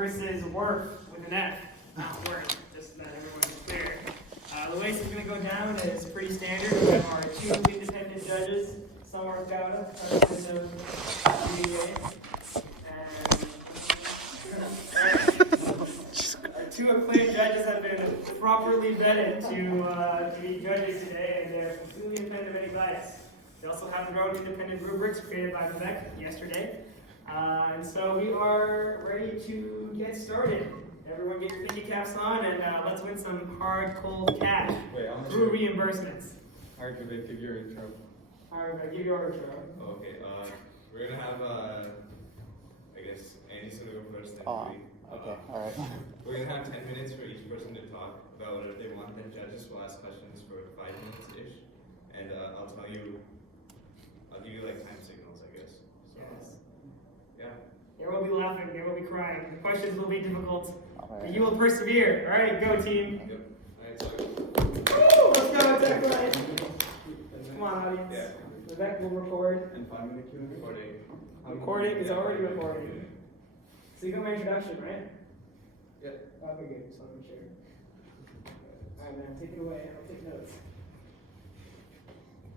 versus Worf with an F, not Worf, just so that everyone's clear. The way this is going to go down is pretty standard. We have our two independent judges, Samar Gowda, president of UVA, and our two acclaimed judges have been properly vetted to be judges today, and they're completely independent of any bias. They also have their own independent rubrics created by Vivek yesterday. And so we are ready to get started. Everyone get your thinking caps on and let's win some hard, cold cash through reimbursements. Alright, Vivek, give your intro. Alright, give your intro. Okay, we're gonna have, I guess, Andy's gonna go first, then Okay, alright. We're gonna have 10 minutes for each person to talk about whatever they want, then judges will ask questions for 5 minutes-ish. And I'll give you like time signals, I guess. So, Yes. yeah. There will be laughing, there will be crying. The questions will be difficult, Alright. but you will persevere. Alright, go team. Yep. Alright, so. Woo! Let's go, attack line. Come on, audience. Yeah. Vivek will record. And 5 minute Q&A? Recording. Recording is already recording. So you got my introduction, right? Yeah. Okay, good. Just want to make sure. Alright, man, take it away. I'll take notes.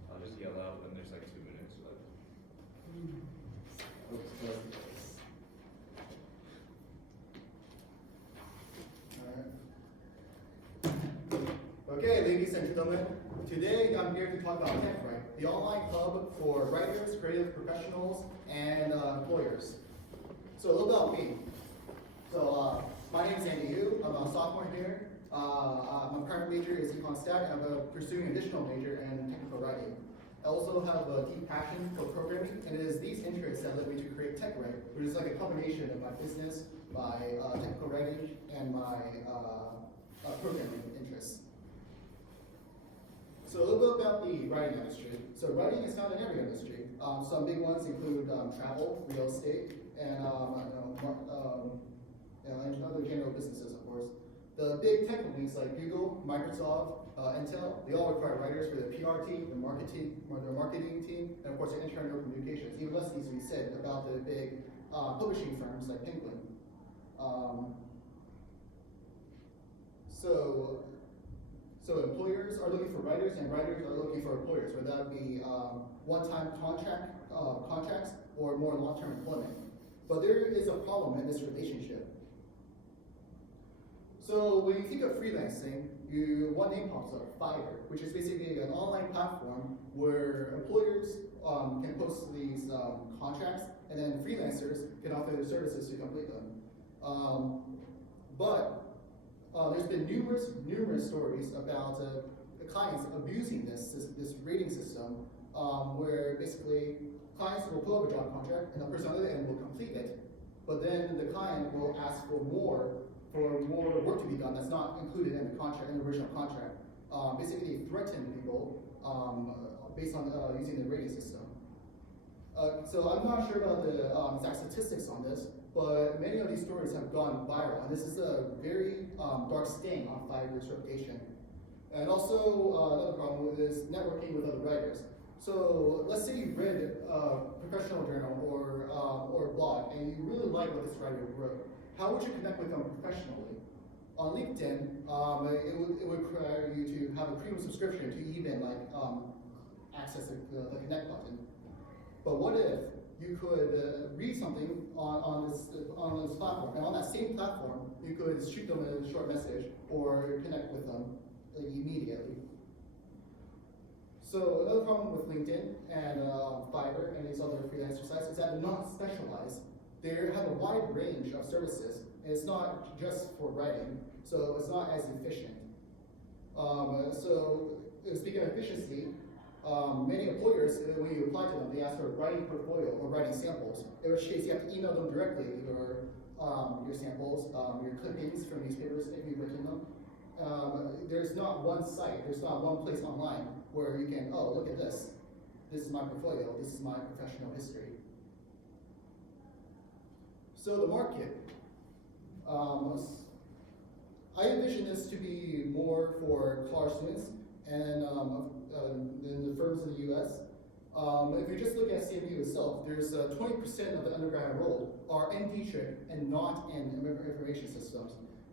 I'll just yell out when there's like 2 minutes left. Okay, ladies and gentlemen, today I'm here to talk about TechWrite, the online hub for writers, creative professionals, and employers. So a little about me. So my name is Andy Yu. I'm a sophomore here. My current major is Econ Stat, and I'm pursuing an additional major in technical writing. I also have a deep passion for programming, and it is these interests that led me to create TechWrite, which is like a combination of my business, my technical writing, and my programming interests. So a little bit about the writing industry. So writing is found in every industry. Some big ones include travel, real estate, and other general businesses, of course. The big tech companies like Google, Microsoft, Intel, they all require writers for their PR team, their marketing team, and of course their internal communications. Even less needs to be said about the big publishing firms like Penguin. So employers are looking for writers, and writers are looking for employers, whether that be one-time contracts or more long-term employment. But there is a problem in this relationship. So when you think of freelancing, one name pops up, Fiverr, which is basically an online platform where employers can post these contracts, and then freelancers can offer their services to complete them. But there's been numerous stories about clients abusing this rating system, where basically clients will pull up a job contract and the person on the other end will complete it, but then the client will ask for more work to be done that's not included in the contract, in the original contract. Basically, they threaten people based on using the rating system. So I'm not sure about the exact statistics on this, but many of these stories have gone viral, and this is a very dark stain on Fiverr's reputation. And also, another problem is networking with other writers. So let's say you read a professional journal or a blog, and you really like what this writer wrote. How would you connect with them professionally? On LinkedIn, it would require you to have a premium subscription to even access the connect button. But what if you could read something on this platform, and on that same platform, you could shoot them a short message or connect with them immediately. So another problem with LinkedIn and Fiverr and these other freelancer sites is that they're not specialized. They have a wide range of services, and it's not just for writing, so it's not as efficient. So speaking of efficiency, many employers, when you apply to them, they ask for a writing portfolio or writing samples. In which case, you have to email them directly your samples, your clippings from newspapers if you've written them. There's not one site, there's not one place online where you can, oh, look at this. This is my portfolio, this is my professional history. So the market. I envision this to be more for college students and in the firms in the US. If you just look at CMU itself, there's 20% of the undergrad enrolled are in Dietrich and not in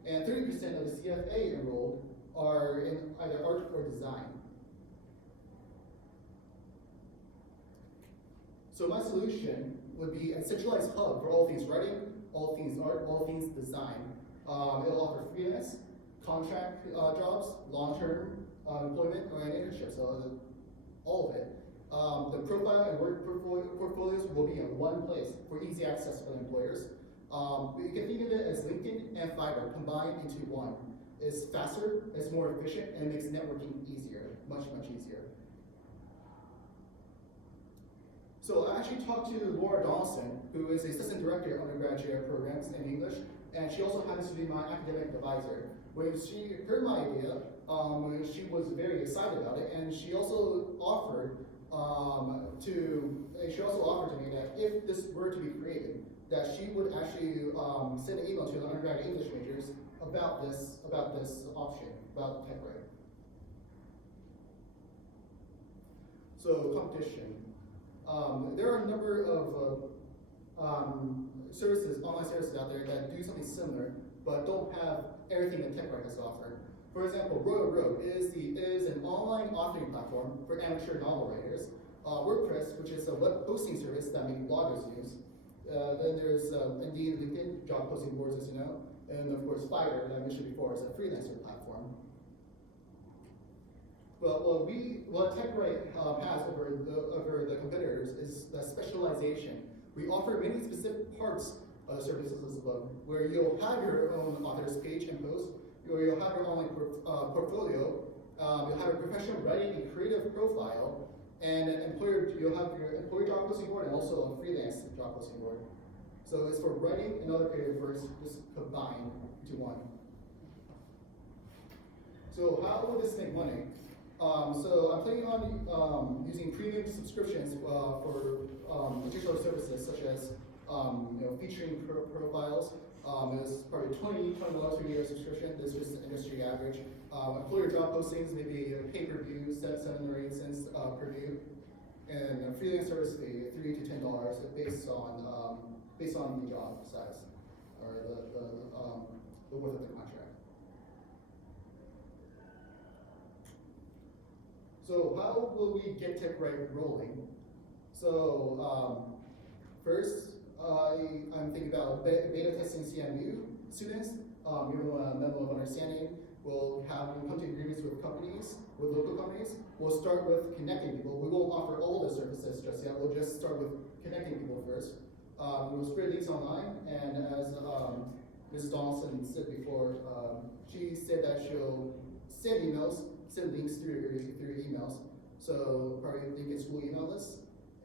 and 30% of the CFA enrolled are in either art or design. So my solution would be a centralized hub for all things writing, all things art, all things design. It'll offer freelance, contract jobs, long-term employment, or an internship, so all of it. The profile and work portfolios will be in one place for easy access for employers. You can think of it as LinkedIn and Fiverr combined into one. It's faster, it's more efficient, and it makes networking easier, much, much easier. So I actually talked to Laura Donaldson, who is Assistant Director of Undergraduate Programs in English, and she also happens to be my academic advisor. When she heard my idea, she was very excited about it, and she also offered to me that if this were to be created, that she would actually send an email to the undergraduate English majors about this option, about TechWrite. So competition. There are a number of services, online services out there that do something similar, but don't have everything that TechWrite has to offer. For example, Royal Rogue is an online authoring platform for amateur novel writers. WordPress, which is a web hosting service that many bloggers use. Then there's Indeed, LinkedIn, job posting boards, as you know, and of course Fiverr, that I mentioned before, is a freelancer platform. Well, what TechWrite has over the competitors is the specialization. We offer many specific parts of the services as well, where you'll have your own author's page and post, where you'll have your online portfolio, you'll have a professional writing and creative profile, and you'll have your employer job posting board and also a freelance job posting board. So it's for writing and other creative works just combined into one. So how will this make money? So I'm planning on using premium subscriptions for additional services such as featuring profiles. It's probably $20 per year subscription. This is the industry average. Employer job postings, maybe a pay-per-view, 7 or 8 cents per view, and a freelance service fee, $3 to $10 based on the job size or the worth of the contract. So how will we get TechWrite rolling? So first, I'm thinking about beta testing CMU students. Give them a memo of understanding. We'll come to agreements with local companies. We'll start with connecting people. We won't offer all the services just yet. We'll just start with connecting people first. We'll spread these online, and as Ms. Donaldson said before, she said that she'll send links through emails. So probably link in school email lists.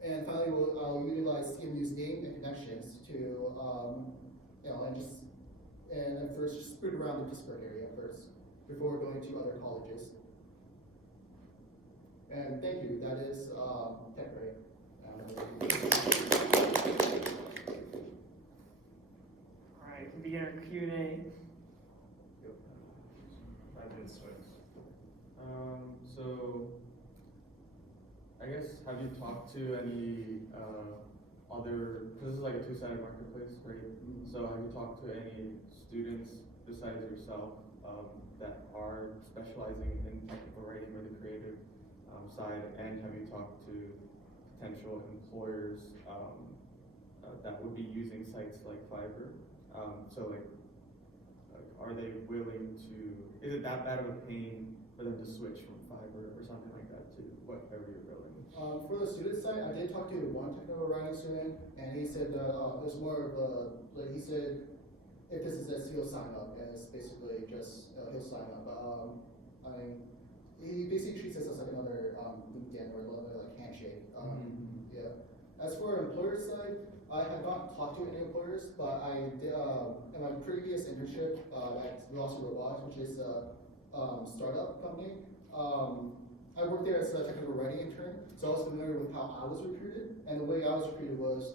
And finally, I'll utilize CMU's name and connections to, and first just spread around the Pittsburgh area first before going to other colleges. And thank you. That is TechWrite. All right, we can begin our Q&A. 5 minutes starts. So, I guess, have you talked to any other, because this is like a two-sided marketplace, right? So have you talked to any students besides yourself that are specializing in technical writing or the creative side, and have you talked to potential employers that would be using sites like Fiverr? So are they willing to, is it that bad of a pain for them to switch from Fiverr or something like that to whatever you're building? For the student side, I did talk to one technical writing student, and he said it's more of a, he said, if this is this, he'll sign up, and it's basically just, he'll sign up. He basically treats this as like another LinkedIn or another like handshake. Yeah. As for employer side, I have not talked to any employers, but I did, in my previous internship at Velocity Robotics, which is a startup company, I worked there as a technical writing intern, so I was familiar with how I was recruited, and the way I was recruited was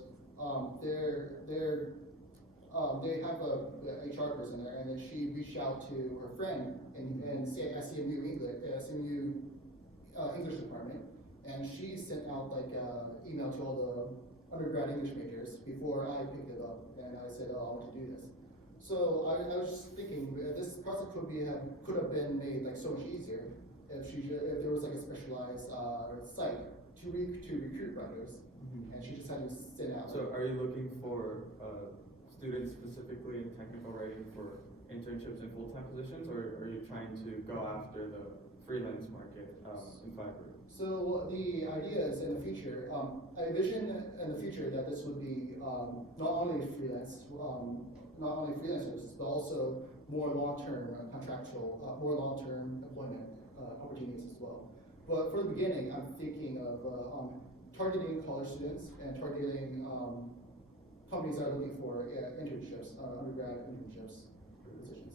they have a HR person there, and then she reached out to her friend in SCMU English department, and she sent out like email to all the undergrad English majors before I picked it up, and I said, oh, I want to do this. So I was just thinking, this process could have been made like so much easier if there was like a specialized site to recruit writers, and she just had to send out. So are you looking for students specifically in technical writing for internships and full-time positions, or are you trying to go after the freelance market in Fiverr? So the idea is in the future, I envision in the future that this would be not only freelancers, but also more long-term contractual, more long-term employment opportunities as well. But for the beginning, I'm thinking of targeting college students and targeting companies that are looking for internships, undergrad internships positions.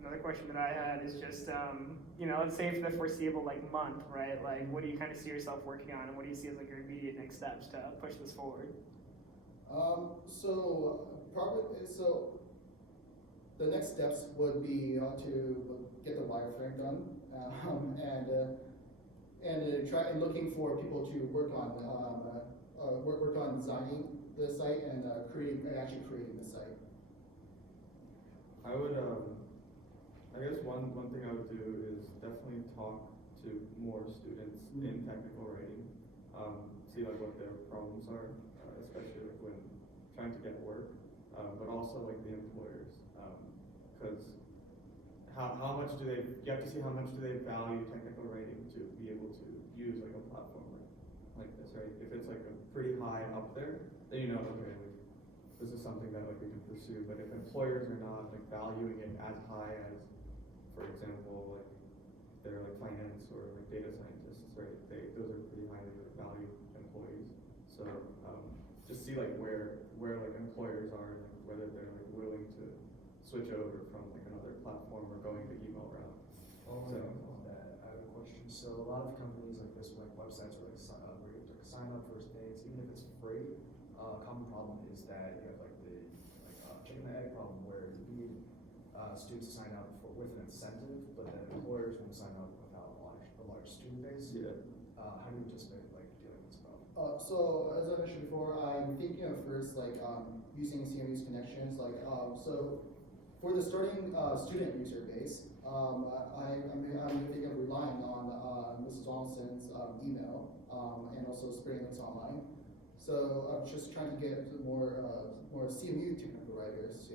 Another question that I had is just, let's say for the foreseeable month, right? Like, what do you kind of see yourself working on, and what do you see as like your immediate next steps to push this forward? So the next steps would be to get the wireframe done, and try looking for people to work on designing the site and actually creating the site. I would, I guess one thing I would do is definitely talk to more students in technical writing, see like what their problems are, especially like when trying to get work, but also like the employers, because how much do they? You have to see how much do they value technical writing to be able to use like a platform like this, right? If it's like a pretty high up there, then you know, okay, like, this is something that like we can pursue. But if employers are not like valuing it as high as, for example, like they're like finance or like data scientists, right? Those are pretty highly valued employees. So just see like where like employers are, and like, whether they're like willing to switch over from like another platform or going the email route. On that, I have a question. So a lot of companies like this, like websites or like where you have to sign up for things, even if it's free. Common problem is that you have like the chicken and egg problem, where you need students to sign up with an incentive, but then employers won't sign up without a large student base. Yeah. How do you anticipate like dealing with this problem? So as I mentioned before, I'm thinking of first using CMU's connections. So for the starting student user base, I'm thinking of relying on Mrs. Donaldson's email and also spreading links online. So I'm just trying to get more CMU technical writers to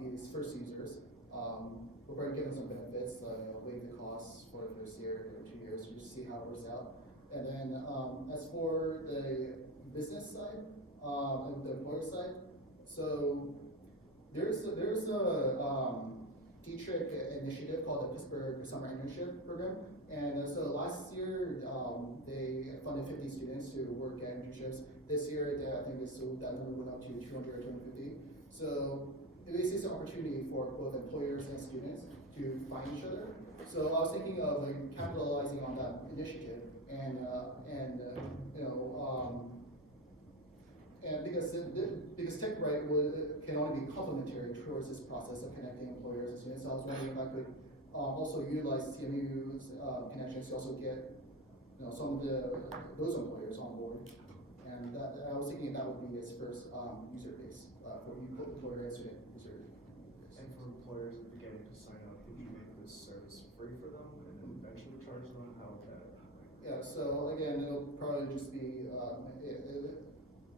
be these first users. We'll probably give them some benefits, waive the costs for the first year or 2 years, to just see how it works out. And then as for the business side, the employer side, so there's a Dietrich initiative called the Pittsburgh Summer Internship Program. And so last year, they funded 50 students to work at internships. This year, I think that number went up to 200 or 250. So it basically is an opportunity for both employers and students to find each other. So I was thinking of capitalizing on that initiative, and because TechWrite can only be complementary towards this process of connecting employers and students. So I was wondering if I could also utilize CMU's connections to also get some of those employers on board. And I was thinking that would be its first user base for employer and student user base. And for employers at the beginning to sign up, would you make this service free for them and then eventually charge them? How would that? Yeah. So again, it'll probably just be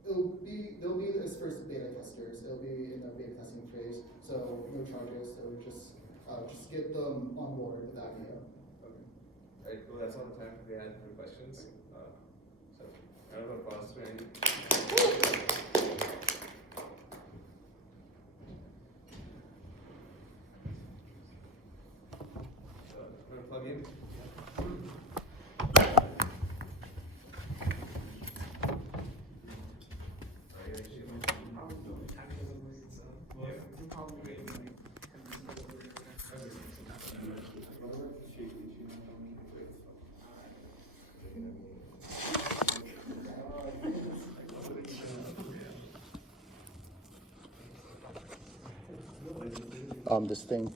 they'll be its first beta testers. It'll be in the beta testing phase, so no charges. It'll just get them on board with the idea. Okay. Alright, well that's all the time we had for questions. So round of applause for Andy. So I'm gonna plug in. This thing.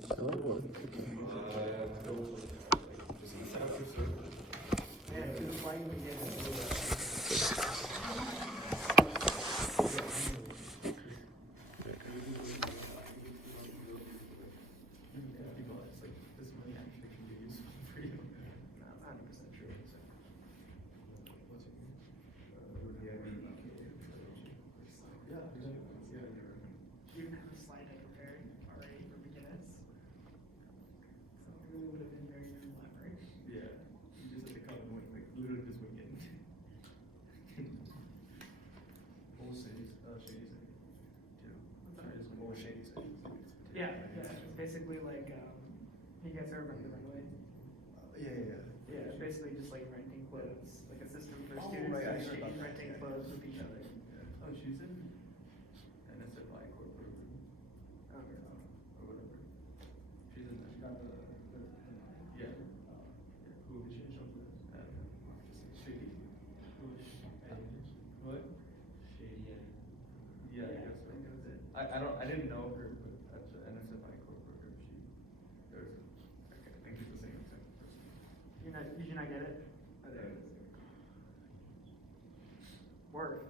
what was Shady saying? Yeah, it's basically like, you guys are renting the runway. Yeah. Yeah, it's basically just like renting clothes, like a system for Oh, students right, I to heard about that, renting yeah. clothes with each other. Oh, she's in NSFI corporate Oh, yeah. or whatever. She's in that. Got Yeah. who did she show for this? Shady. What? Shady and Yeah, I guess so. I think that was it. I didn't know her, but at the NSFI corporate group, there's I think it's the same exact person. Did you not get it? Oh, there it is. Worth.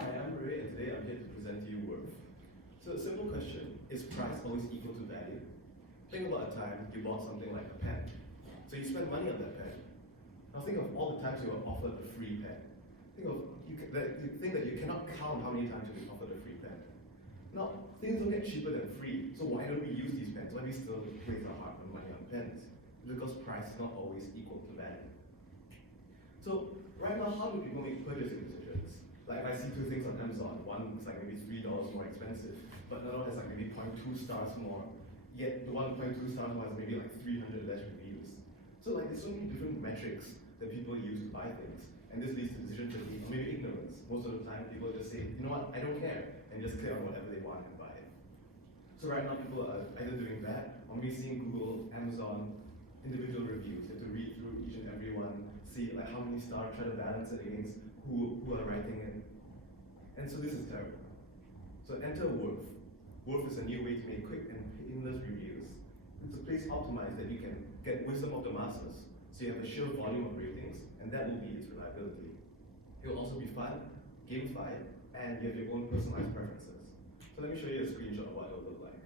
Hi, I'm Ray, and today I'm here to present to you Worth. So a simple question, is price always equal to value? Think about a time you bought something like a pen. So you spend money on that pen. Now think of all the times you were offered a free pen. You think that you cannot count how many times you've been offered a free pen. Now, things don't get cheaper than free, so why don't we use these pens? Why do we still waste our hard-earned money on pens? Because price is not always equal to value. So right now, how do people make purchasing decisions? Like I see two things on Amazon. One is like maybe $3 more expensive, but another one has like maybe 0.2 stars more. Yet the 1.2 stars one has maybe like 300 less reviews. So like there's so many different metrics that people use to buy things, and this leads to decision fatigue or maybe ignorance. Most of the time, people just say, you know what, I don't care, and just click on whatever they want and buy it. So right now, people are either doing that, or maybe seeing Google, Amazon, individual reviews. They have to read through each and every one, see like how many stars, try to balance it against who are writing it. And so this is terrible. So enter Worth. Worth is a new way to make quick and painless reviews. It's a place optimized that you can get wisdom of the masses. So you have a sheer volume of ratings, and that will be its reliability. It will also be fun, gamified, and you have your own personalized preferences. So let me show you a screenshot of what it will look like.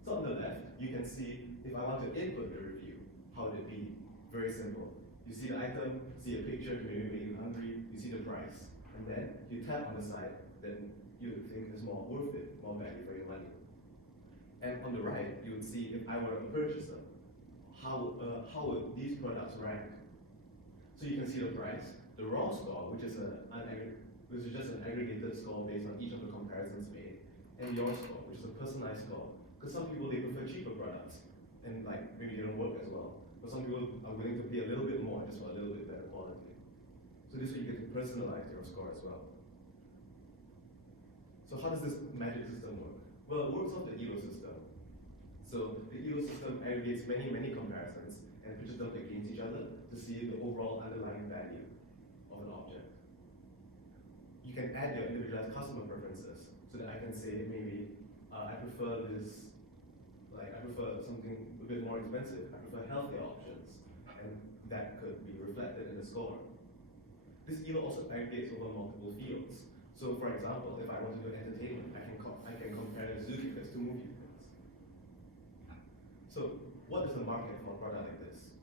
So on the left, you can see if I want to input the review, how would it be? Very simple. You see the item, see a picture, maybe make you hungry, you see the price. And then you tap on the side, then you would think it's more worth it, more value for your money. And on the right, you would see if I were a purchaser, how would these products rank? So you can see the price, the raw score, which is just an aggregated score based on each of the comparisons made, and your score, which is a personalized score. Because some people, they prefer cheaper products, and like maybe they don't work as well. But some people are willing to pay a little bit more just for a little bit better quality. So this way you get to personalize your score as well. So how does this magic system work? Well, it works off the ELO system. So the ELO system aggregates many comparisons and pitches them against each other to see the overall underlying value of an object. You can add your individualized customer preferences so that I can say maybe I prefer this, like I prefer something a bit more expensive, I prefer healthier options, and that could be reflected in the score. This ELO also aggregates over multiple fields. So for example, if I want to do entertainment, I can compare zoo tickets to movie tickets. So what is the market for a product like this?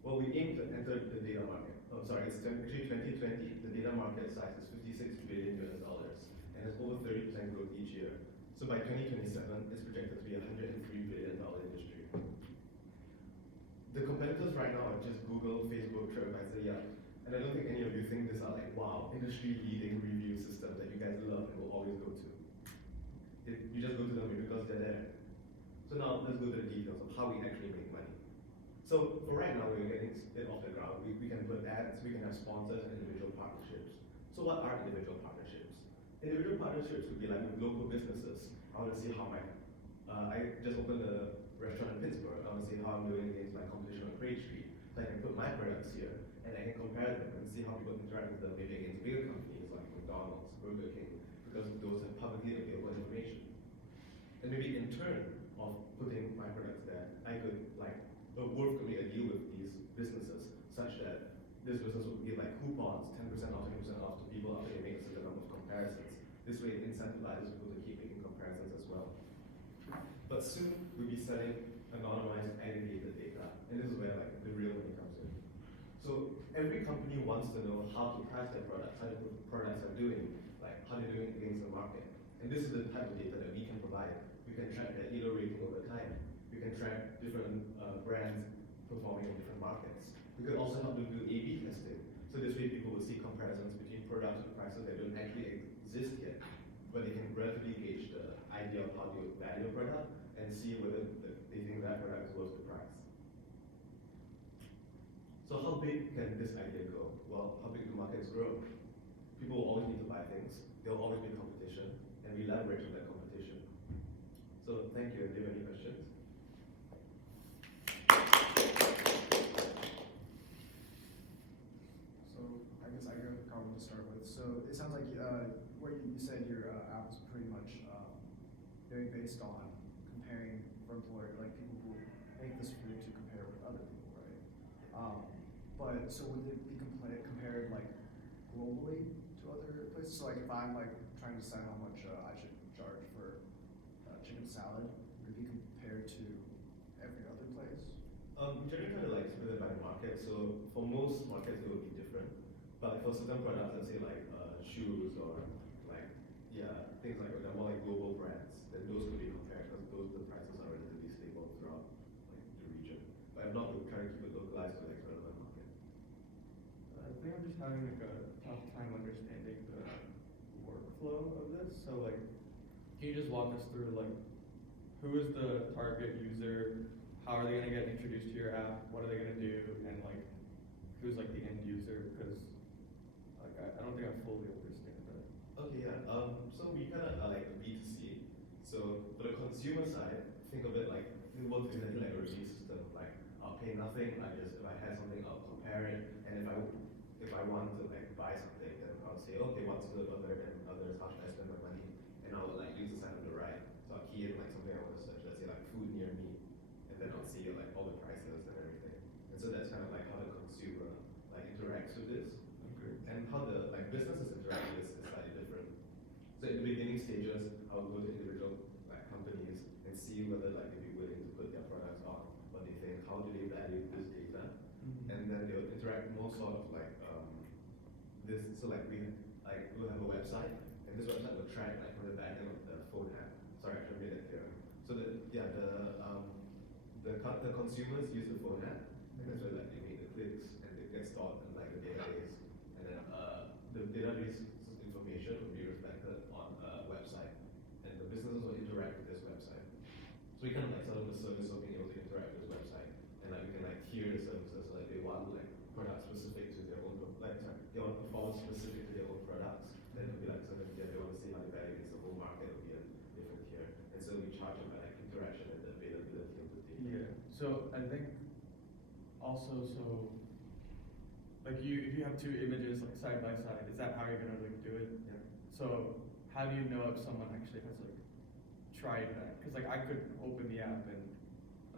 Well, we aim to enter the data market. Oh, sorry, it's actually 2020. The data market size is $56 billion and has over 30% growth each year. So by 2027, it's projected to be a $103 billion industry. The competitors right now are just Google, Facebook, TripAdvisor, Yelp. And I don't think any of you think these are like, wow, industry-leading review systems that you guys love and will always go to. You just go to them because they're there. So now let's go to the details of how we actually make money. So for right now, we're getting it off the ground. We can put ads, we can have sponsors and individual partnerships. So what are individual partnerships? Individual partnerships would be like with local businesses. I want to see how I just opened a restaurant in Pittsburgh. I want to see how I'm doing against my competition on Craig Street. So I can put my products here and I can compare them and see how people interact with them, maybe against bigger companies like McDonald's, Burger King, because those have publicly available information. And maybe in turn of putting my products there, I could Worth could make a deal with these businesses such that this business would give like coupons comparisons. This way it incentivizes people to keep making comparisons as well. But soon we'll be selling anonymized aggregated data, and this is where like the real money comes in. So every company wants to know how to price their products, how the products are doing, like how they're doing against the market. And this is the type of data that we can provide. We can track their Elo rating over time. We can track different brands performing in different markets. We could also help them do A/B testing. So this way people will see comparisons between products with prices that don't actually exist yet, but they can relatively gauge the idea of how they value a product and see whether they think that product is worth the price. So how big can this idea go? Well, how big do markets grow? People will always need to buy things. There will always be competition, and we leverage on that competition. So thank you. Do you have any questions? So I guess I have a comment to start with. So it sounds like what you said your app is pretty much very based on comparing for employer, like people who make this food to compare with other people, right? But so would it be compared like globally to other places? So like if I'm like trying to decide how much I should charge for chicken salad, would it be compared to every other place? We generally kind of like split it by market. So for most markets, it will be different. But for certain products, let's say like shoes or like things like they're more like global brands, then those could be compared because the prices are relatively stable throughout like the region. But if not, we'll try to keep it localized to like relevant market. I think I'm just having like a tough time understanding the workflow of this. So like, can you just walk us through like, who is the target user? How are they gonna get introduced to your app? What are they gonna do? And like, who's like the end user? Because like I don't think I fully understand that. Okay, yeah. So we kind of are like a B2C. So for the consumer side, think of it like it works exactly like a review system. Like I'll pay nothing. If I had something, I'll compare it. And if I want to like buy something, then I'll say, okay, what's good other than others? How should I spend my money? And I'll like use the side on the right. So I'll key in like something I want to search. Let's say like food near me, and then I'll see like all the prices and everything. And so that's kind of like how the consumer like interacts with this. Okay. And how the like businesses interact with this is slightly different. So in the beginning stages, I'll go to individual like companies and see whether like they'd be willing to put their products on, what they think, how do they value this data, and then they'll interact more sort of like this. So like we'll have a website, and this website will track like from the back end of the phone app. Sorry, I should have made it clear. So the consumers use the phone app, and that's where like they make the clicks and it gets stored in like the database, and then the database information will be reflected on a website, and the businesses will interact with this website. So we kind of like sell them the service of being able to interact with this website, and like we can like tier the services. So like they want like products specific to their own, they want performance specific to their own products. Then it'll be like certain tier. They want to see how they value against the whole market. It'll be a different tier, and so we charge them by like interaction and the availability of the data. Yeah. So I think also like if you have two images like side by side, is that how you're gonna like do it? Yeah. So how do you know if someone actually has like tried that? Because like I could open the app and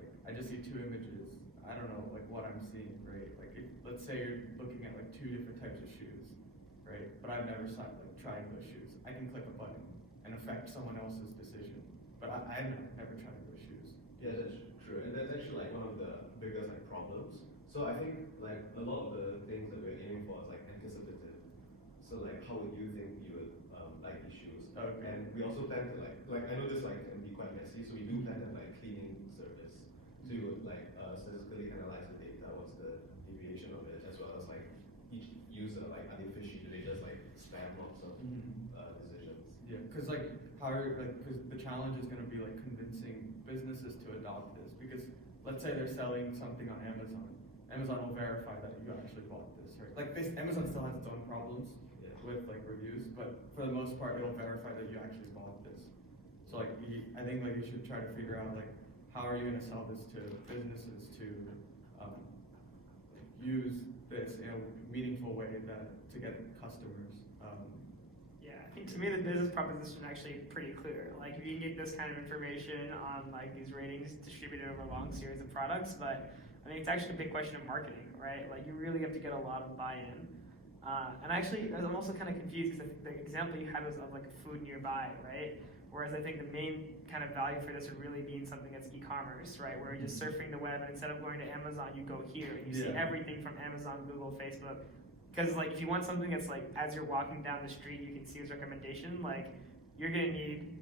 like I just see two images. I don't know like what I'm seeing, right? Like let's say you're looking at like two different types of shoes, right? But I've never tried those shoes. I can click a button and affect someone else's decision, but I've never tried those shoes. Yeah, that's true, and that's actually like one of the biggest like problems. So I think like a lot of the things that we're aiming for is like anticipative. So like how would you think you would like these shoes? Okay. And we also plan to like I know this like can be quite messy, so we do plan to have like cleaning service to like statistically analyze the data, what's the deviation of it, as well as like each user like are they fishy, do they just like spam lots of decisions? Yeah, because like because the challenge is going to be like convincing businesses to adopt this. Because let's say they're selling something on Amazon, Amazon will verify that you actually bought this, right? Like Amazon still has its own problems with like reviews, but for the most part, it'll verify that you actually bought this. So like I think like you should try to figure out like how are you going to sell this to businesses to use this in a meaningful way to get customers. Yeah, I think to me the business proposition is actually pretty clear. Like if you can get this kind of information on like these ratings distributed over a long series of products, but I think it's actually a big question of marketing, right? Like you really have to get a lot of buy-in. And actually, I'm also kind of confused because the example you had was of like a food nearby, right? Whereas I think the main kind of value for this would really mean something that's e-commerce, right? Where you're just surfing the web, and instead of going to Amazon, you go here and you see Yeah. everything from Amazon, Google, Facebook. Because like if you want something that's like as you're walking down the street, you can see his recommendation. Like you're gonna need,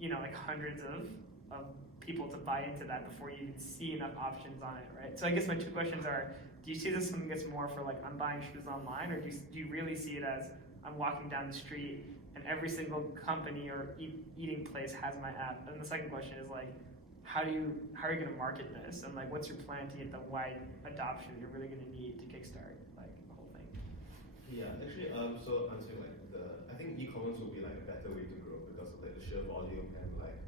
like hundreds of people to buy into that before you even see enough options on it, right? So I guess my two questions are: do you see this as something that's more for like I'm buying shoes online, or do you really see it as I'm walking down the street and every single company or eating place has my app? And the second question is like, how are you going to market this, and like what's your plan to get the wide adoption you're really going to need to kickstart like the whole thing? Yeah, actually, so answering like I think e-commerce will be like a better way to grow because of like the sheer volume and like,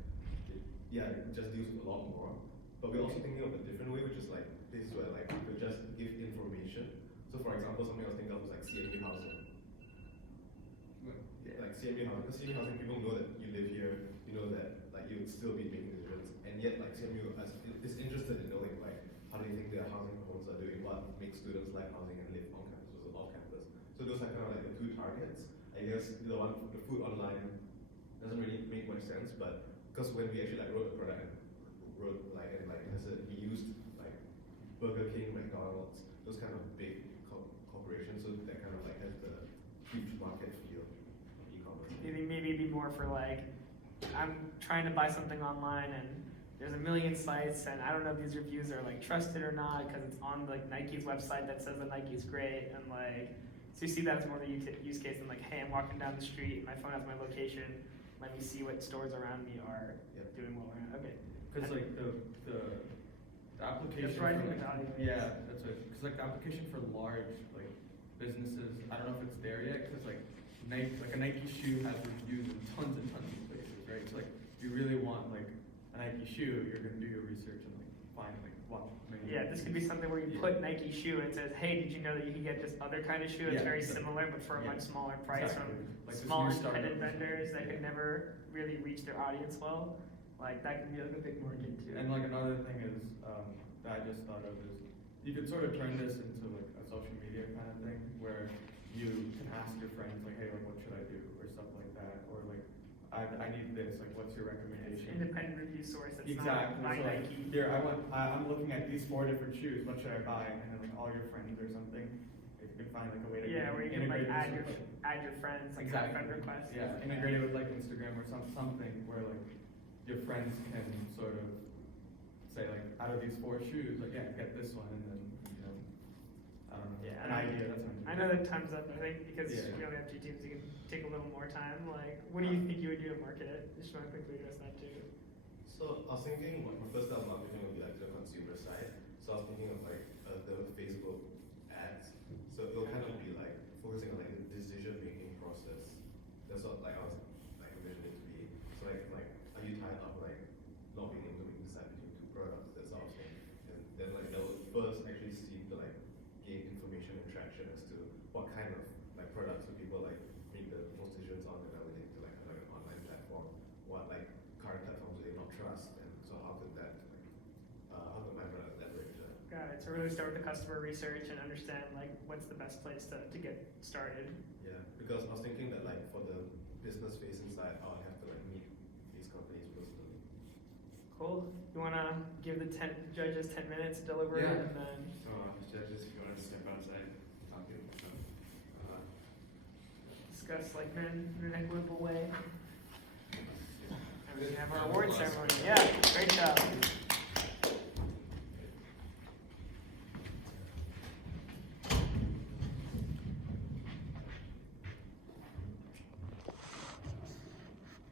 it just deals with a lot more. But we're also thinking of a different way, which is like this is where like we could just give information. So for example, something I was thinking of was like CME housing. Like CME housing, because CME housing, people know that you live here, you know that like you would still be making decisions, and yet like CMU is interested in knowing like how do you think their housing homes are doing, what makes students like housing and live on campus versus off campus. So those are kind of like the two targets. I guess the food online doesn't really make much sense, but because when we actually like wrote the product and we used like Burger King, McDonald's, those kind of big corporations, so that kind of like has the huge market feel of e-commerce. Maybe it'd be more for like, I'm trying to buy something online and there's a million sites and I don't know if these reviews are like trusted or not because it's on like Nike's website that says that Nike's great, and like, so you see that as more of a use case than like, hey, I'm walking down the street, my phone has my location, let me see what stores around me are doing well around. Okay. Because like the application. That's right, for, the value. yeah, that's right. Because like the application for large like businesses, I don't know if it's there yet. Because like a Nike shoe has reviews in tons and tons of places, right? So like if you really want like a Nike shoe, you're gonna do your research and like find like watch. Yeah, this could be something where you put Nike shoe and it says, hey, did you know that you can get this other kind of shoe that's very similar but for a much smaller price Exactly. from Like this small new startup. independent vendors that could never really reach their audience well? Like that can be like a big market too. And like another thing is that I just thought of is you could sort of turn this into like a social media kind of thing where you can ask your friends like, hey, like what should I do or stuff like that, or like I need this, like what's your recommendation? Independent review source that's Exactly. not by So, like, Nike. here I'm looking at these 4 different shoes. What should I buy? And then like all your friends or something. If you can find like a way to Where you can like integrate this add your friends, like Exactly. have friend requests. Yeah, integrate it with like Instagram or something where like your friends can sort of say like out of these 4 shoes, like get this one, and then I don't know. Yeah, an idea. That's an idea. I know that time's up. I think because Yeah. we only have 2 teams, you can take a little more time. Like, what do you think you would do to market it? Just want to quickly address that too. So I was thinking, my first step of marketing would be like the consumer side. So I was thinking of like the Facebook ads. So it'll kind of be like focusing on like the decision making process. That's what like I was like envisioning it to be. So like are you tired of like not being able to decide between 2 products? That's what I was saying. And then like that would first actually seem to like gain information and traction as to what kind of like products do people like make the most decisions on and everything to like an online platform. What like current platforms do they not trust, and so how could that how could my product leverage that? Got it. So really start with the customer research and understand like what's the best place to get started. Yeah, because I was thinking that like for the business facing side, I would have to like meet these companies personally. Cool. You want to give the judges 10 minutes to deliberate, Yeah. and then So, judges, if you want to step outside, talk to them. discuss like men in an equitable way. And we can have our award ceremony. Yeah.